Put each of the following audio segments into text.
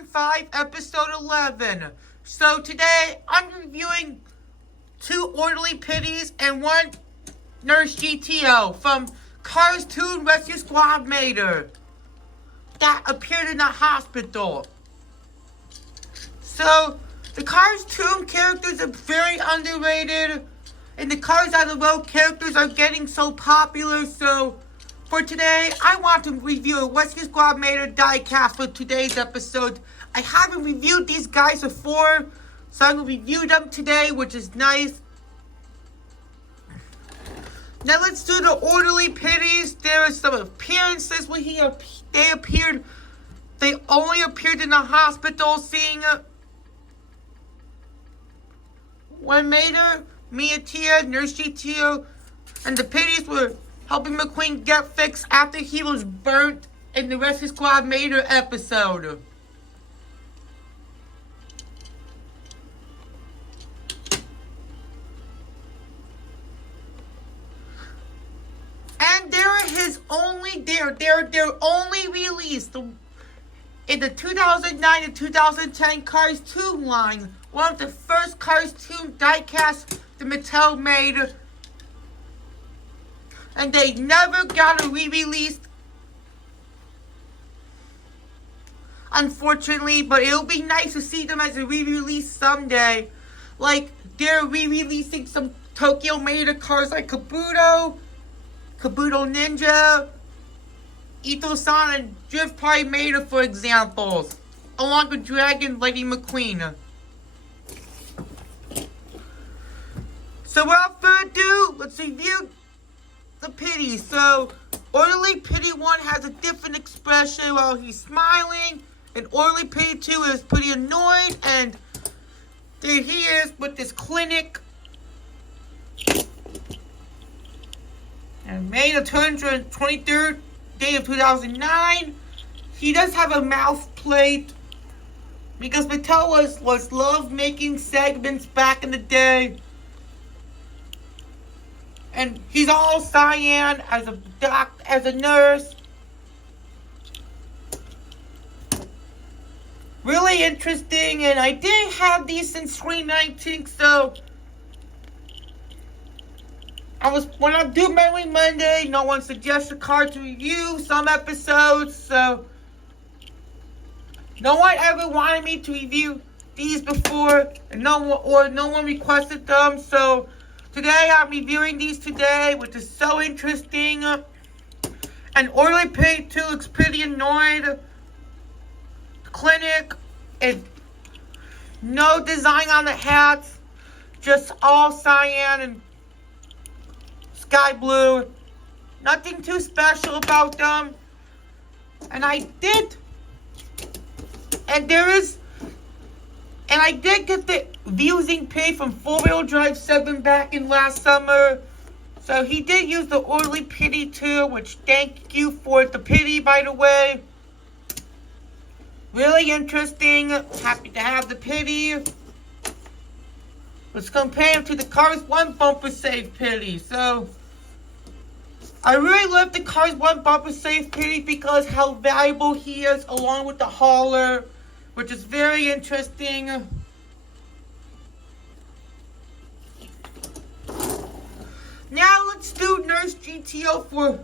Season 5, Episode 11. So today, I'm reviewing 2 Orderly Pitties and 1 Nurse GTO from Cars Toon Resue Squad Mater that appeared in the hospital. So, the Cars Toon characters are very underrated, and the Cars on the Road characters are getting so popular, so for today, I want to review a Resue Squad Mater diecast for today's episode. I haven't reviewed these guys before, so I'm going to review them today, which is nice. Now let's do the Orderly Pitties. There are some appearances when they appeared. They only appeared in the hospital scene. When Mater, Tia, Nurse GTO, and the Pitties were helping McQueen get fixed after he was burnt in the Resue Squad Mater episode. And they're their only release in the 2009 to 2010 Cars Toon Line, one of the first Cars Toon diecast the Mattel made. And they never got a re-release, unfortunately, but it'll be nice to see them as a re-release someday. Like, they're re-releasing some Tokyo Mater cars like Kabuto Ninja, Ito-san, and Drift Party Mater, for examples, along with Dragon Lady McQueen. So without further ado, let's review the Pitty. So, Orderly Pitty 1 has a different expression while he's smiling, and Orderly Pitty 2 is pretty annoyed, and there he is with this clinic. And May the 23rd day of 2009, he does have a mouth plate, because Mattel was loved making segments back in the day. And he's all cyan as a nurse. Really interesting, and I did have these since 2019, so when I do Mainline Monday, no one suggests a card to review some episodes, so no one ever wanted me to review these before, and no one requested them, so today, I'm reviewing these today, which is so interesting. And Orderly Pitty 2 looks pretty annoyed. The clinic is no design on the hats, just all cyan and sky blue. Nothing too special about them. And I did get the using pay from 4-Wheel Drive 7 back in last summer. So he did use the Orderly Pitty 2, which thank you for the Pitty, by the way. Really interesting. Happy to have the Pitty. Let's compare him to the Cars 1 Bumper Safe Pitty. So, I really love the Cars 1 Bumper Safe Pitty because how valuable he is along with the hauler, which is very interesting. Now let's do Nurse GTO for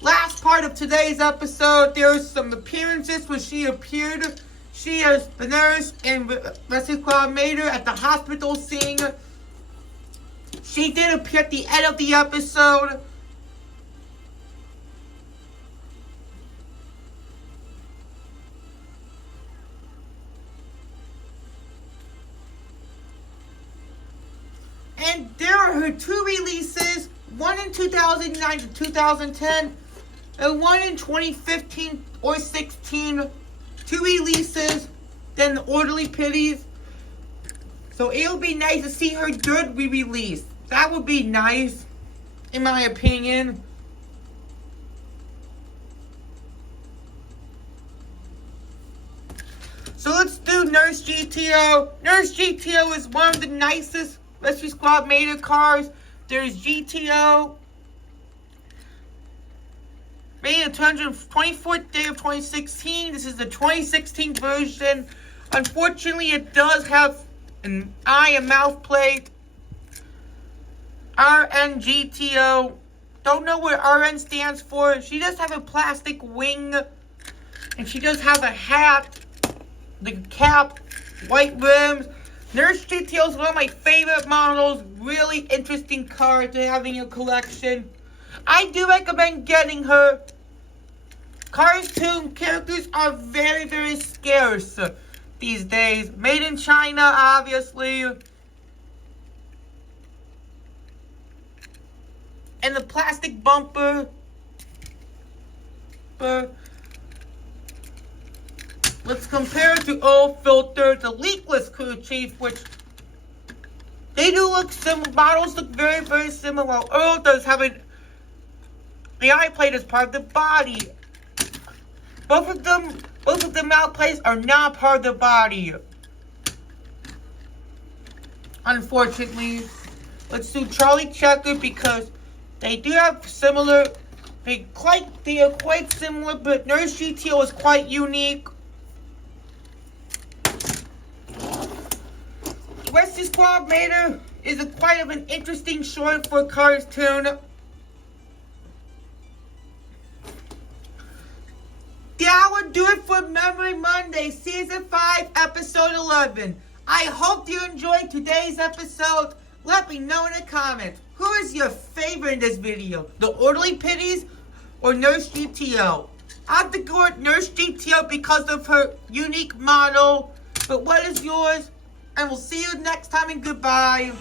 last part of today's episode. There's some appearances where she appeared. She is the nurse in Resue Squad Mater at the hospital scene. She did appear at the end of the episode. And there are her 2 releases, one in 2009 to 2010, and one in 2015 or 16. 2 releases, then the Orderly Pitties. So it'll be nice to see her good re-release. That would be nice, in my opinion. So let's do Nurse GTO. Nurse GTO is one of the nicest Resue Squad Mater cars. There's GTO, Made on the 224th day of 2016. This is the 2016 version. Unfortunately, it does have an eye and mouth plate. RN GTO. Don't know what RN stands for. She does have a plastic wing. And she does have a hat. The cap. White rims. Nurse GTO is one of my favorite models. Really interesting car to have in your collection. I do recommend getting her. Cars Toon characters are very, very scarce these days. Made in China, obviously. And the plastic bumper. Let's compare it to Old Filter, the leakless crew chief, which they do look similar. Models look very, very similar. Earl does have the eye plate as part of the body. Both of the mouth plates are not part of the body. Unfortunately, let's do Charlie Checker because they do have similar. They are quite similar, but Nurse GTO is quite unique. Resue Squad Mater is quite of an interesting short for Cars Toon. That would do it for Memory Monday, Season 5, Episode 11. I hope you enjoyed today's episode. Let me know in the comments. Who is your favorite in this video? The Orderly Pitties or Nurse GTO? I have to go with Nurse GTO because of her unique model. But what is yours? And we'll see you next time and goodbye.